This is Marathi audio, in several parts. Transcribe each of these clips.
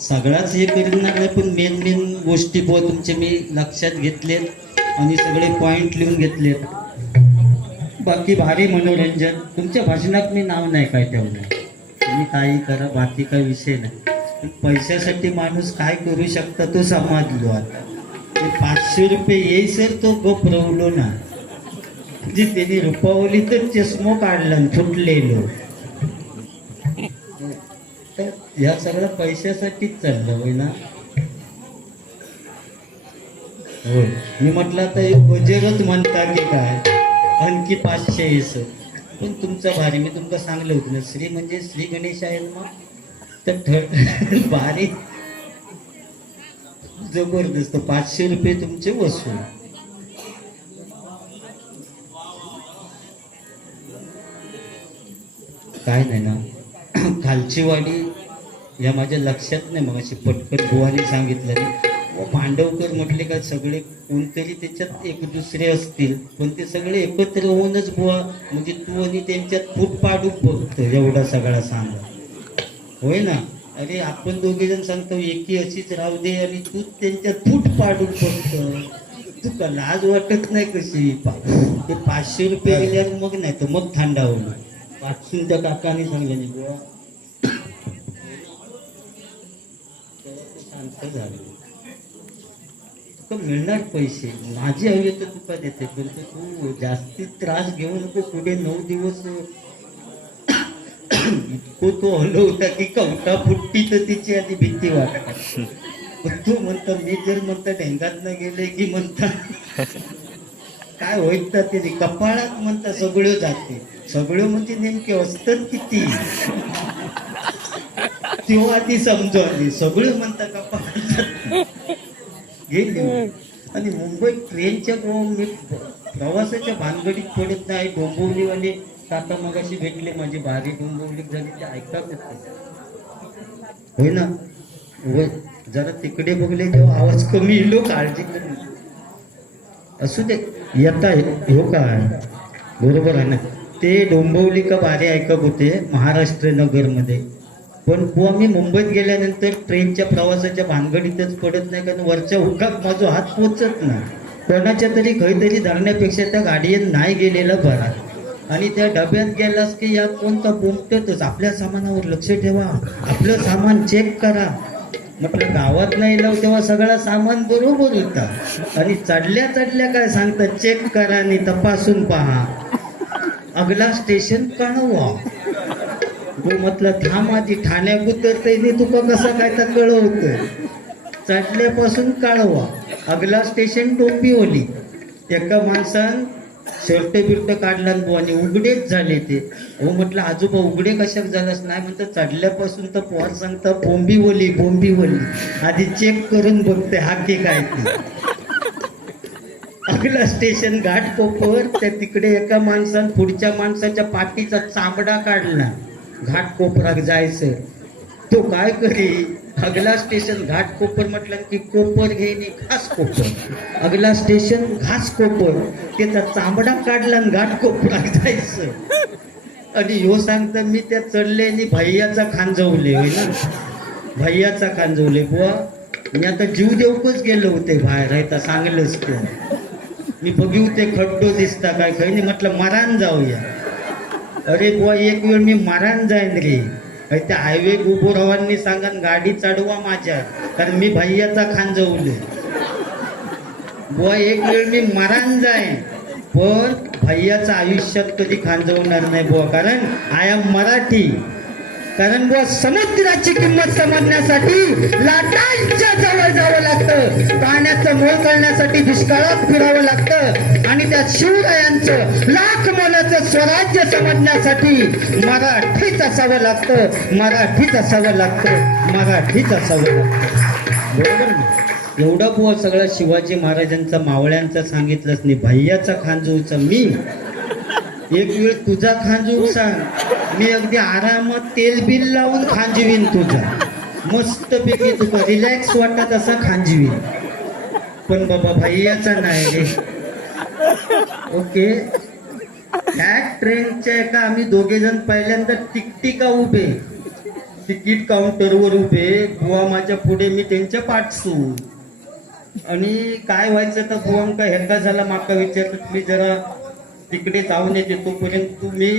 सगळाच हे करणार नाही, पण मेन मेन गोष्टी बुवा तुमचे मी लक्षात घेतलेत आणि सगळे पॉइंट लिहून घेतलेत. बाकी भारी मनोरंजन. तुमच्या भाषणात मी नाव नाही काय ठेवलं, तुम्ही काही करा, बाकी काही विषय नाही. पण पैशासाठी माणूस काय करू शकता तो समजलो. आता ते 500 रुपये येई सर तो गप रवलो ना, म्हणजे त्यांनी रुपावली तर चष्मो काढला फुटलेलो. तर ह्या सगळ्या पैशासाठीच चाललं होय ना. हो, मी म्हटलं आता हे बजेटच म्हणता की काय, आणखी 500 येस. पण तुमचं भारी, मी तुमका सांगलं होतं ना, श्री म्हणजे श्री गणेश आहे ना, तर भारी जबरदस्त. 500 रुपये तुमचे वसूल. काय नाही ना. खालची वाडी या माझ्या लक्षात नाही, मग अशी पटकन बुवाने सांगितलं नाही. भांडवकर म्हटले का सगळे कोणतरी त्याच्यात एक दुसरे असतील, पण ते सगळे एकत्र होऊनच बुवा, म्हणजे तू आणि त्यांच्यात फूट पाडू बघतो एवढा सगळा सांगा, होय ना. अरे आपण दोघे जण सांगतो एकी अशीच राहू दे आणि तू त्यांच्यात फूट पाडू बघतो. तुका लाज वाटत नाही कशी? ते 500 रुपये दिल्यावर मग नाही तर मग थंडावलं. वाचून त्या काकाने सांगले नाही बुवा, शांत झालं. तुका मिळणार पैसे, माझे हवे तर तुका देते, पण तू जास्ती त्रास घेऊ नको. पुढे 9 दिवस इतको तो हलवता की कवटा फुटती तर तिची आधी भीती वाटते. पण तू म्हणता मी जर म्हणता ढेंगात न गेले की म्हणता काय होईत ना ते कपाळात म्हणता सगळं जाते. सगळं म्हणजे नेमके असतात किती तेव्हा आधी समजू आली. सगळं म्हणता कपाळात गेली. आणि मुंबईत ट्रेनच्या मी प्रवासाच्या भानगडीत पडत नाही. डोंबिवलीवाले काका मगाशी भेटले, माझी भारी डोंबिवली झाली ते ऐका होते, होय ना. होय, जरा तिकडे बघले तेव्हा आवाज कमी येलो, काळजी करू. असू दे, येता हो काय बरोबर आहे ना. ते डोंबिवली का भारी ऐकत होते महाराष्ट्र नगरमध्ये. पण बुवा मी मुंबईत गेल्यानंतर ट्रेनच्या प्रवासाच्या भानगडीतच पडत नाही, कारण वरच्या हुकात माझा हात पोचत नाही. कोणाच्या तरी काहीतरी धरण्यापेक्षा त्या गाडीत नाही गेलेला बरा. आणि त्या डब्यात गेलास की या कोणता बोमतच. आपल्या सामानावर लक्ष ठेवा, आपलं सामान चेक करा. म्हटलं गावात नाही लाव तेव्हा सगळा सामान बरोबर होता, आणि चढल्या चढल्या काय सांगतात चेक करा आणि तपासून पहा. अगला स्टेशन कळवा. म्हटलं थांब आधी ठाण्यात उतरतय तुका कसं काय तर कळवतोय. चढल्यापासून कळवा. अगला स्टेशन डोंबिवली. एका माणसान शर्ट बिर्ट काढला आणि उघडेच झाले ते. हो म्हटलं आजोबा उघडे कशाक झालाच नाही, म्हणतं चढल्यापासून तर पोहार सांगता बोंबिवली बोंबिवली. आधी चेक करून बघते हा की काय ते. अगला स्टेशन घाटकोपर. त्या तिकडे एका माणसानं पुढच्या माणसाच्या पाठीचा चामडा काढला. घाटकोपरात जायचं. तो काय करी, अगला स्टेशन घाटकोपर म्हटलं की कोपर घेणे घास कोपर. अगला स्टेशन घास कोपर. त्याचा चामडा काढला आणि घाटकोपरात जायचं. आणि ह्यो सांगता मी त्या चढले आणि भैयाचा खांजवले, होय ना. भैयाचा खांजवले बुवा. मी आता जीव देऊकच गेलो होते बाहेर, आहे सांगलंच ते. मी बघू ते खड्डो दिसता काय काही नाही, म्हटलं मरान जाऊया. अरे बुवा एक वेळ मी मरान जाईन रे. त्या हायवे उभोरावांनी सांगा गाडी चढवा माझ्या, कारण मी भैयाचा खांजवले. बुवा एक वेळ मी मरान जाईन, पण भैयाचा आयुष्यात कधी खांजवणार नाही बुवा, कारण आय एम मराठी. कारण बुवा समुद्राची किंमत समजण्यासाठी लाटांच्या जवळ जावं लागतं, पाण्याचं मोल करण्यासाठी दुष्काळात फिरावं लागतं, आणि त्या शिवरायांचं लाख मोलाचं स्वराज्य समजण्यासाठी मराठीच असावं लागतं, मराठीच असावं लागतं, मराठीच असावं लागतं. बरोबर ना. एवढा बुवा सगळा शिवाजी महाराजांचा मावळ्यांचा सांगितलंच नाही. भैयाचा खांजूचा मी. एक वेळ तुझा खांजूक सांग, मी अगदी आरामात तेल बिल लावून खांजवीन तुझा, मस्तपैकी तुका रिलॅक्स वाटत असा खांजवीन. पण बाबा भैयाचा नाही रे. ओके. त्या ट्रेनच्या एका आम्ही दोघे जण पहिल्यांदा टिकटिका उभे. तिकीट काउंटरवर उभे बुवा माझ्या पुढे, मी त्यांच्या पाठसू. आणि काय व्हायचं तर बुवांका हेका झाला माका विचारलं, तुम्ही जरा तिकडे जाऊन येते तोपर्यंत तुम्ही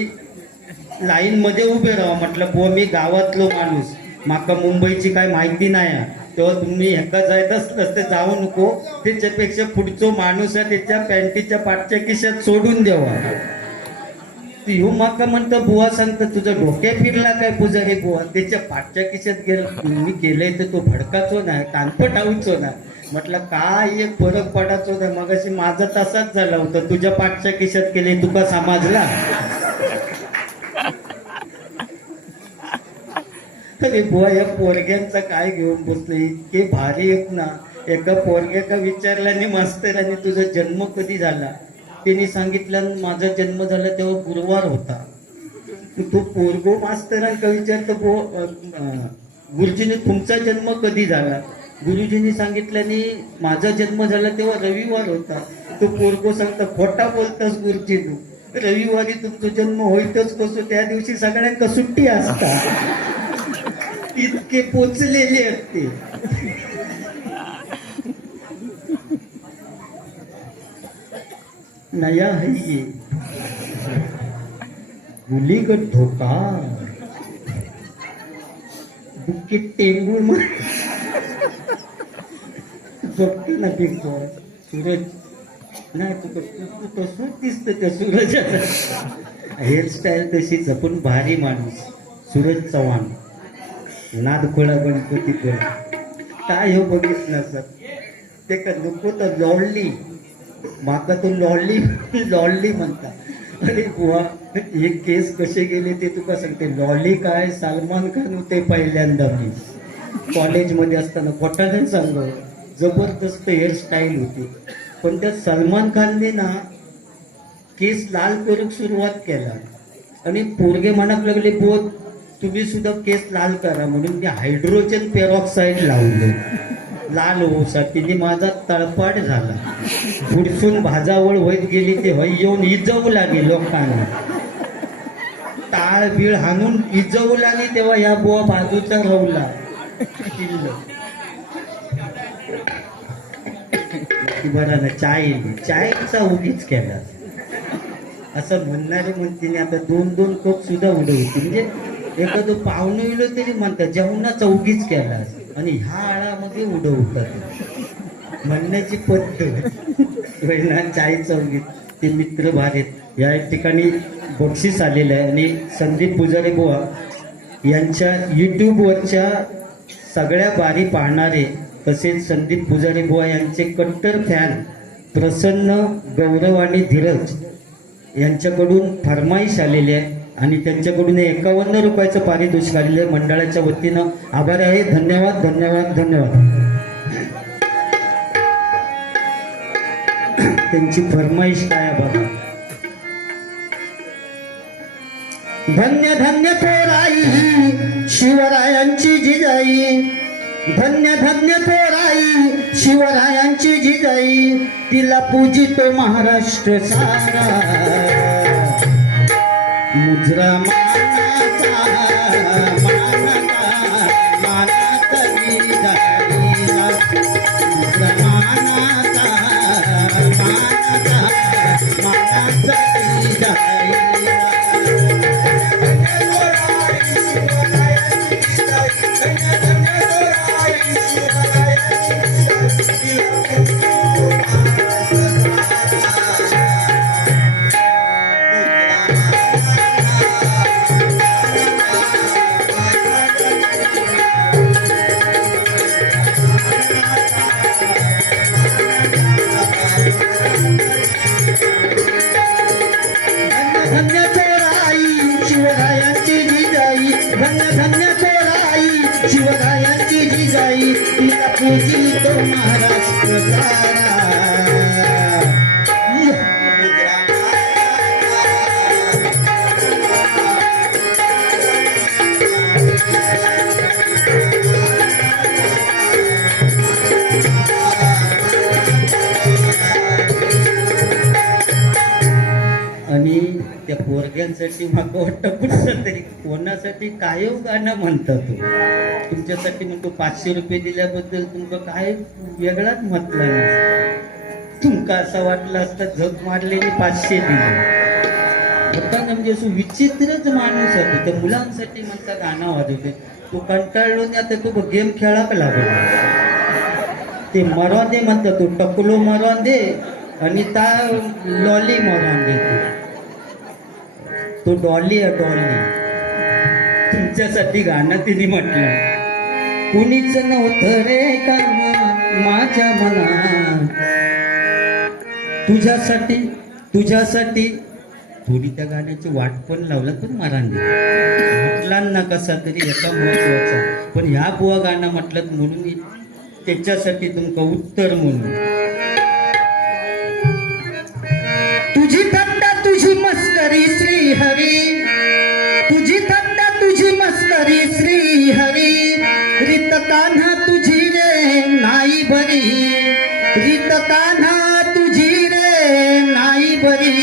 लाईन मध्ये उभे राहा. म्हटलं बुवा मी गावातलो माणूस, माका मुंबईची काय माहिती नाही, तेव्हा तुम्ही हेका जायचं असलं ते जाऊ नको, त्याच्यापेक्षा पुढचो माणूस आहे त्याच्या पॅन्टीच्या पाठच्या खिशात सोडून द्यावा. ह्यो माका म्हणतं बुवा सांगतं तुझं डोक्या फिरला काय पुजारी बुवा, त्याच्या पाठच्या खिशात गेलं मी गेलंय तर तो भडकाचो नाही, कानपट आऊचो ना. म्हटलं काय एक फरक पडायचो नाही, मगाशी माझा तसाच झाला होता, तुझ्या पाठच्या खिशात गेले तुका समजला. अरे बुवा या पोरग्यांचा काय घेऊन बसले, इतके भारी आहेत ना. एका पोरग्याका विचारल्याने मास्तराने तुझा जन्म कधी झाला, त्यांनी सांगितलं माझा जन्म झाला तेव्हा गुरुवार होता. तो पोरगो मास्तरांका विचारतो गुरुजीने तुमचा जन्म कधी झाला, गुरुजींनी सांगितल्याने माझा जन्म झाला तेव्हा रविवार होता. तो पोरगो सांगता खोटा बोलतास गुरुजीनू, रविवारी तुमचा जन्म होईतच कसो, त्या दिवशी सगळ्यांका सुट्टी असता. इतके पोचलेले असते. नया है ये गुलीगत धोका बुके टेंगूळ बघते ना बिग बॉस. सूरज नाही तू तसंच दिसतं त्या सूरजाचा, हेअरस्टाईल तशी जपून भारी माणूस. सूरज चव्हाण नादखोळा गणपतीपुळा काय हो बघितलं सर ते का नको तर लॉडली माका तो लॉडली म्हणता. अरे बुवा हे केस कसे गेले ते तुका सांगते. लॉली काय सलमान खान होते पहिल्यांदा मी कॉलेजमध्ये असताना, खोटाने सांगू जबरदस्त हेअरस्टाईल होती. पण त्या सलमान खानने ना केस लाल करूक सुरुवात केला आणि पोरगे म्हणाक लागले बुवा तुम्ही सुद्धा केस लाल करा म्हणून मी हायड्रोजन पेरॉक्साईड लावले लाल होऊसाठी. तिने माझा तळपाट झाला, पुढसून भाजावळ होत गेली ते हय येऊन इजवू लागेल लोकांना, टाळ बीळ हाणून इजवू लागली. तेव्हा या बुवा बाजूचा रवला बरा ना चायचा उगीच केला असं म्हणणारे म्हणते. आता 2-2 कप सुद्धा उडवते, म्हणजे एखादं पाहुणं येलो तरी म्हणतात जेवणाचा उगीच केला आणि ह्या आळामध्ये उडवतात म्हणण्याची पद्धत. चायचा उगीच ते मित्र भारीत या ठिकाणी बक्षीस आलेलं आहे. आणि संदीप पुजारी बुवा यांच्या यूट्यूबवरच्या सगळ्या बारी पाहणारे तसेच संदीप पुजारी बुवा यांचे कट्टर फॅन प्रसन्न, गौरव आणि धीरज यांच्याकडून फरमाईश आलेली आहे आणि त्यांच्याकडून 51 रुपयाचं पारितोषिक आलेलं आहे. मंडळाच्या वतीनं आभार आहे. धन्यवाद धन्यवाद धन्यवाद. त्यांची फरमाईश काय बघा. धन्य धन्य थोराई शिवरायांची जिजाई, धन्य धन्य थोराई शिवरायांची जिजाई, तिला पूजितो महाराष्ट्र सारा. मुजरा मानाचा मानाचा मुजरा मानाचा शिवरायांची जिजाई, तिला पूजितो महाराष्ट्र सारा. आणि त्या पोरग्या तुमच्यासाठी म्हाका वाटतं कुठं तरी कोणासाठी काय गाणं म्हणता तू तुमच्यासाठी म्हणतो 500 रुपये दिल्याबद्दल तुमका काय वेगळाच म्हटला नाही तुमका असं वाटलं असतं झक मारलेली 500 दिले होता म्हणजे असं विचित्रच माणूस आहे त्या मुलांसाठी म्हणता गाणं वाजवते तू कंटाळलो नाही आता तू गेम खेळाक लागला ते मरवा दे म्हणता तू टकलो मरवा दे आणि ता लॉली मरवा दे तो डॉली आहे डॉली तुमच्यासाठी गाणं तिने म्हटलं कुणीच नव्हतं रे कामा माझ्या मनात तुझ्यासाठी थोडी त्या गाण्याची वाट पण लावला पण मरांनी म्हटला ना कसा तरी एका महत्वाचा पण ह्या बुवा गाणं म्हटलं म्हणून त्याच्यासाठी तुमका उत्तर म्हणून तुझी थट्टा तुझी मस्करी श्री हरी तुझी थट्टा तुझी मस्करी श्री हरी रित कान्हा तुझी रे नाही बरी रित कान्हा तुझी रे नाही बरी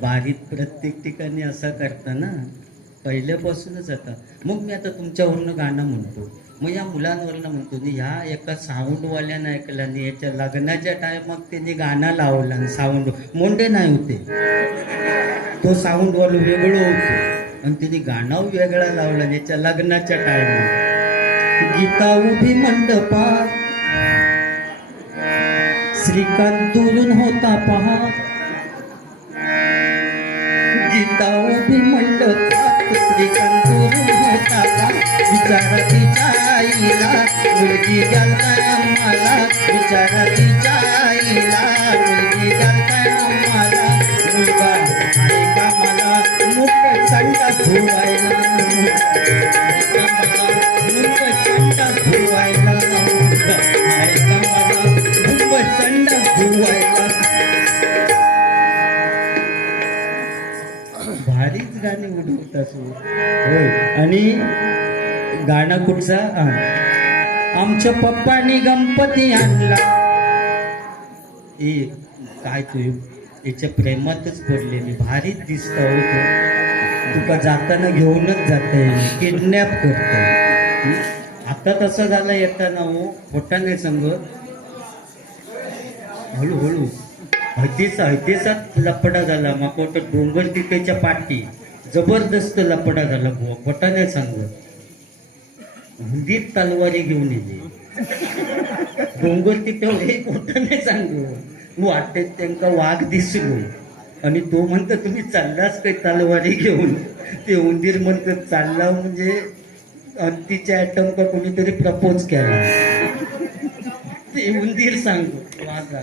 बारीत प्रत्येक ठिकाणी असं करता ना पहिल्यापासूनच आता मग मी आता तुमच्यावरनं गाणं म्हणतो मग या मुलांवरनं म्हणतो मी ह्या एका साऊंडवाल्यानं ऐकलं आणि याच्या लग्नाच्या टायमात त्यांनी गाणं लावलं आणि साऊंड मोंडे नाही होते तो साऊंडवाला वेगळं होतो आणि त्यांनी गाणं वेगळा लावलं आणि याच्या लग्नाच्या टायमात गीता उभी मंडपात श्रीकांत दुरून होता पहा गीता उभी मंडपात श्रीकांत दुरून होता पहा विचारा तिच्या आईला मुलगी द्याल आम्हाला विचारा तिच्या आईला मुलगी द्याल आम्हाला मुलगा आहे का मला मुख संडास धुवायला मुख संडास धुवायला आहे का मला मुख संडास धुवायला भारीच गाणी उडवतात होय आणि गाणं कुठचा आमच्या पप्पानी गणपती आणला ए काय तू याच्या प्रेमातच पडलेली भारीच दिसत होत तुका जाताना घेऊनच जाते किडनॅप करते आता तसं झालं येताना हो पोटाने संग हळूहळू हळदीचाच लपडा झाला मग वाटतं डोंगर तिथेच्या पाठी जबरदस्त लपडा झाला पोटाने सांग हुंदीत तलवारी घेऊन येते डोंगर तिथे पोटाने सांग वाटत त्यांना वाघ दिसलो आणि तो म्हणतो तुम्ही चाललाच काही तलवारी घेऊन ते उंदीर म्हणतात चालला म्हणजे तिच्या ॲटम का कोणीतरी प्रपोज केला ते उंदीर सांगतो वाघा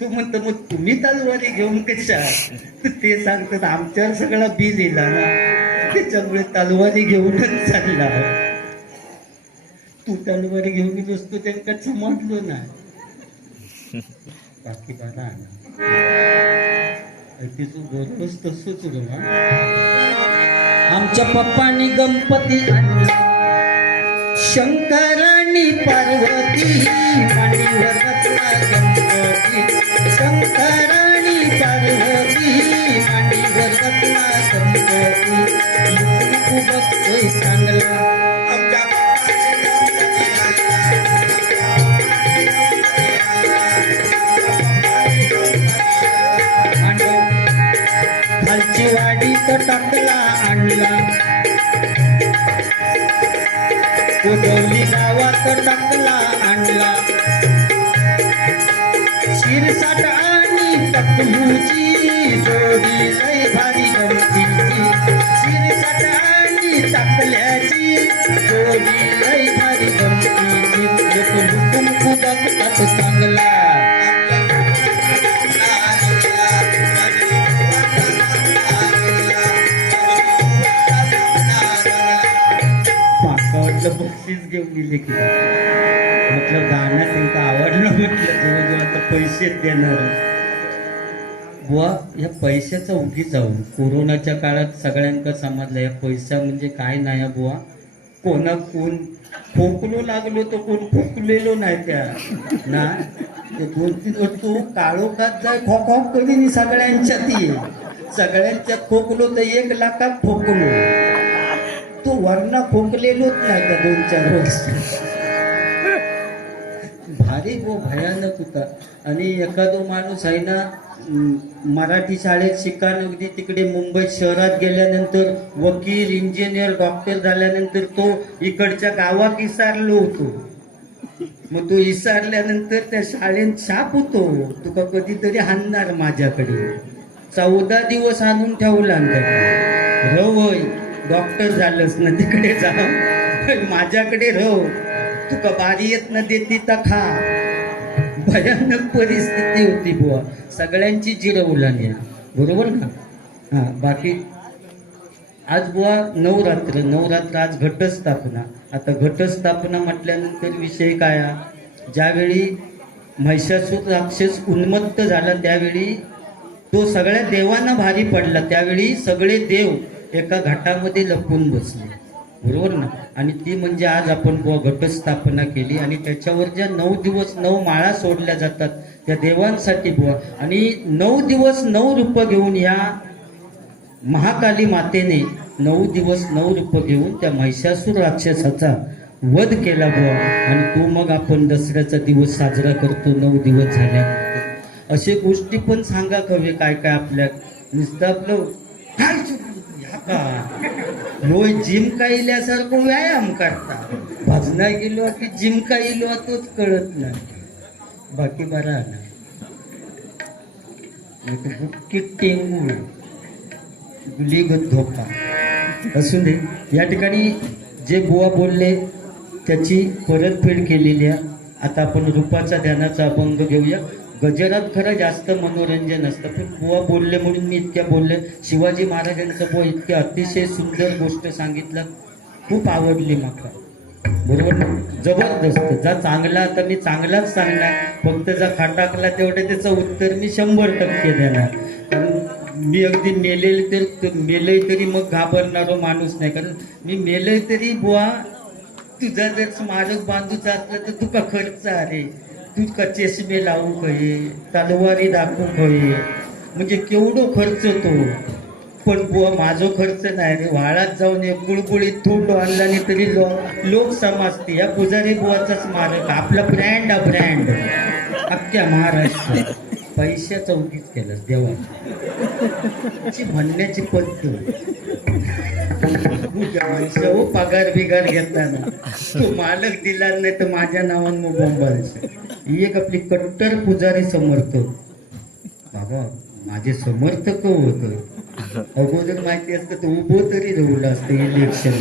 तू म्हणतो मग तुम्ही तलवारी घेऊन कशा ते सांगतात आमच्यावर सगळा बिल दिला ना त्याच्यामुळे तलवारी घेऊनच चालला तू तलवारी घेऊन बसतो त्यांना समजलो नाही बाकी बरा तिथं बरोबर तसंच बघा आमच्या पप्पानी गणपती आणला शंकरानी पार्वती मांडीवर बसला गणपती शंकरानी पार्वती मांडीवर बसला गणपती तू बघतोय चांगला खालची वाडी तो टाकला आणला माहुली गावात टाकला आणला शिरसाट आणि पतलूची जोडी लय भारी गमतीची शिरसाट आणि टाकल्याची जोडी लय भारी गमतीची लोक लुटून बघतात चांगला बक्षीस घेऊन गेले की म्हटलं गाणं त्यांना आवडलं म्हटलं जवळजवळ आता पैसे देणार बुवा या पैशाचा उगी जाऊ कोरोनाच्या काळात सगळ्यांका समजलं या पैसा म्हणजे काय नाही बुवा कोण खोकलो लागलो तर कोण खोकलेलो नाही त्या ना ते 2-3 वस्तू काळोखात जाय खोक कधी सगळ्यांच्यात ये सगळ्यांच्यात खोकलो तर 1 लाखात खोकलो तो वरना खोकलेलोच नाही का 2-4 वर्ष भारी गो भयानक होता आणि एखादो माणूस आहे ना मराठी शाळेत शिकान अगदी तिकडे मुंबई शहरात गेल्यानंतर वकील इंजिनियर डॉक्टर झाल्यानंतर तो इकडच्या गावात विसरलो होतो मग तो विसरल्यानंतर त्या शाळेत शाप होतो तुका कधीतरी हाणणार माझ्याकडे 14 दिवस आणून ठेवला रवय डॉक्टर झालंस ना तिकडे जा माझ्याकडे रव तुका बारी येत न देती तर खा भयानक परिस्थिती होती बुवा सगळ्यांची जिरवलानी बरोबर ना हा बाकी आज बुवा नवरात्र आज घटस्थापना आता घटस्थापना म्हटल्यानंतर विषय काय ज्यावेळी महिषासूर राक्षस उन्मत्त झाला त्यावेळी तो सगळ्या देवांना भारी पडला त्यावेळी सगळे देव एका घाटामध्ये लपून बसले बरोबर ना आणि ती म्हणजे आज आपण घटस्थापना केली आणि त्याच्यावर ज्या 9 दिवस 9 माळा सोडल्या जातात त्या देवांसाठी बुवा आणि 9 दिवस 9 रूप घेऊन या महाकाली मातेने 9 दिवस 9 रूप घेऊन त्या महिषासूर राक्षसाचा वध केला बुवा आणि तो मग आपण दसऱ्याचा दिवस साजरा करतो 9 दिवस झाल्यानंतर असे गोष्टी पण सांगा कवे काय काय आपल्या नुसतं आपलं रोज जिम कायल्यासारखं व्यायाम करता भजना गेलो की जिम कायलो तोच कळत नाही बाकी बरा ना बुक्की टेंगू गुलीगत धोका असू दे या ठिकाणी जे बुवा बोलले त्याची परतफेड केलेली आहे आता आपण रूपाचा ध्यानाचा अभंग घेऊया गजरात खरं जास्त मनोरंजन असतं पण बुवा बोलले म्हणून मी इतक्या बोलले शिवाजी महाराजांचं बुवा इतक्या अतिशय सुंदर गोष्ट सांगितलं खूप आवडली माका बरोबर ना जबरदस्त जा चांगला आता मी चांगलाच सांगणार फक्त जा खाटाकला तेवढे त्याचं उत्तर मी 100% देणार कारण मी अगदी मेले तरी मग घाबरणारो माणूस नाही कारण मी मेले तरी बुवा तुझा जर स्मारक बांधूचा असलं तर तुका खर्च अरे तू का चष्मे लावू कहे तलवारी दाखवू कहे म्हणजे केवढो खर्च तो पण बुवा माझो खर्च नाही रे व्हाळात जाऊन एक गुळगुळीत थोडं आणला तरी लोक समजते या पुजारी बुवाचा स्मारक आपला ब्रँड अख्ख्या महाराष्ट्र पैशाचा उगीच केला देवाची म्हणण्याची पद्धत हो पगार बिगार घेताना तो मालक दिला नाही तर माझ्या नावानं मग बोंबायचं ही एक आपली कट्टर पुजारी समर्थक बाबा माझे समर्थक होत अगोदर माहिती असतं तर उभं तरी राहूला असतं इलेक्शन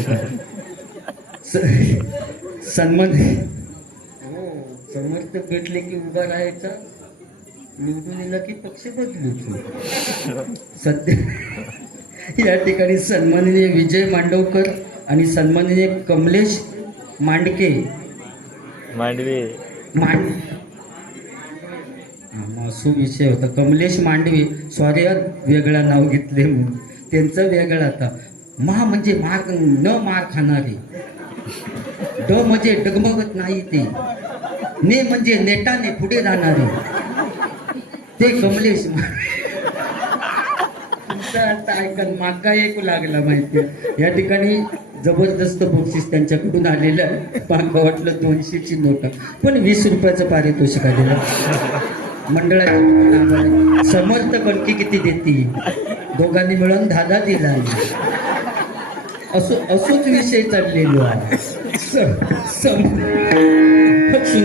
सन्मान हो समर्थक भेटले की उभा राहायचा निवडून येला की पक्ष बदलू सध्या या ठिकाणी सन्माननीय विजय मांडवकर आणि सन्माननीय कमलेश मांडवे असो विषय होता कमलेश मांडवे सॉरी वेगळा नाव घेतले म्हणून त्यांचं वेगळं आता म्हणजे मार खाणारे ड म्हणजे डगमगत नाही ते ने म्हणजे नेटाने पुढे जाणारे ते कमलेश आता ऐकून मागा ऐकू लागला माहिती या ठिकाणी जबरदस्त बक्षीस त्यांच्याकडून आलेलं आहे मागा वाटलं 200ची नोट पण 20 रुपयाचं पारितोषिक आलेलं मंडळाच्या समर्थ कणकी किती देते दोघांनी मिळून 10 दिला असोच विषय चाललेलो आहे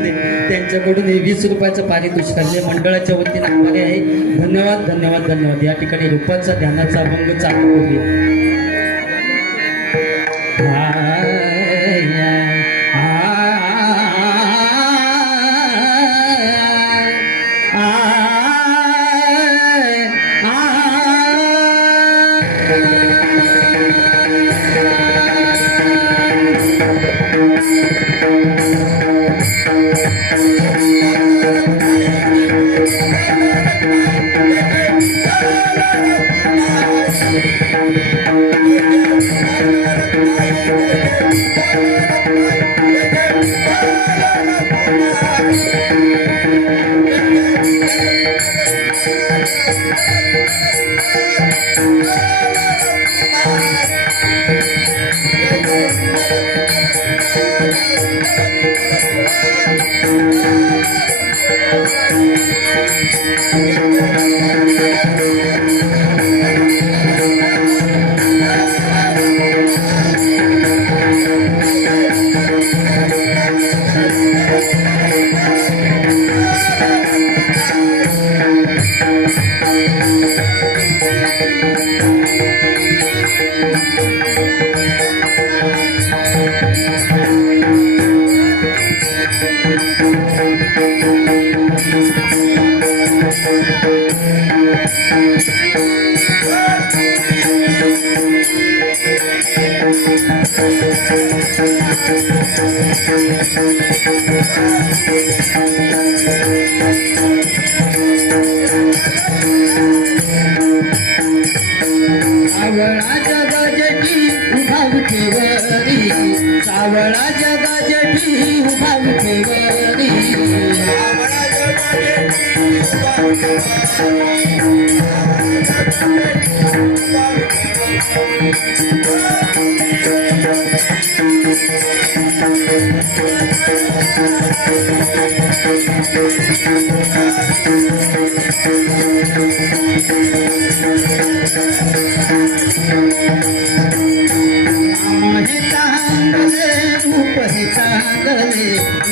दे त्यांच्याकडून हे 20 रुपयाचं पारितोषिक मंडळाच्या वतीने आभारी आहे. धन्यवाद धन्यवाद धन्यवाद. या ठिकाणी रूपाचा ध्यानाचा अभंग चालू होईल. सावळा जगा जठी उभा विठेवरी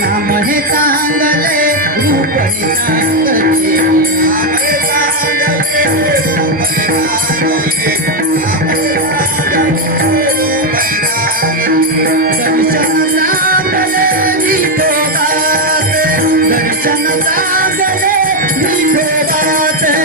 नाम हे चांगले रूप हे चांगले दर्शन चांगले विठोबाचे दर्शन चांगले विठोबाचे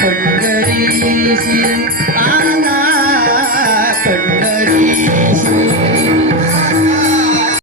पंढरीसी